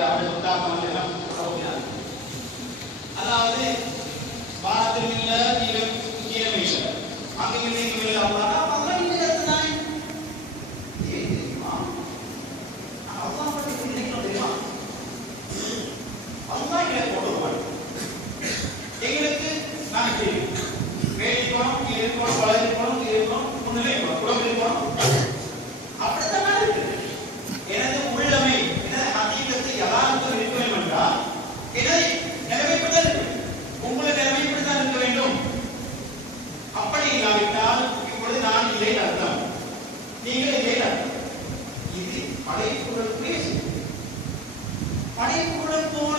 அவருடைய உதாரணம் எல்லாம் சொல்ல அதாவது வானத்தில் இல்ல கீழே இல்லை அங்கே இல்லை இங்கே இல்லை அவ்வளோ அதான் இல்லை தான் ஏன் தெரியுமா அல்லாஹ் பற்றி நினைக்கணும் தெரியுமா அல்லாஹ் இதை போடுவான் எங்களுக்கு நான் தெரியும் வேலைக்கணும் கீழே இருக்கணும் வளர்ச்சி இருக்கணும் கீழே இருக்கணும் முன்னிலை இருக்கணும் குழம்பு இருக்கணும் அப்படித்தான் இருக்கு எனது உள்ளமை எனது ஹகீகத்தை யதார்த்தம் இருக்க வேண்டும் என்றால் எனது நிலைமை இப்படிதான் இருக்கு உங்களுடைய நிலைமை இப்படித்தான் இருக்க வேண்டும் அப்படி இல்லாவிட்டால் இப்பொழுது நான் இல்லை அர்த்தம் நீங்கள் இல்லை அர்த்தம் இது படைப்புகளுக்குரிய படைப்புகள் போல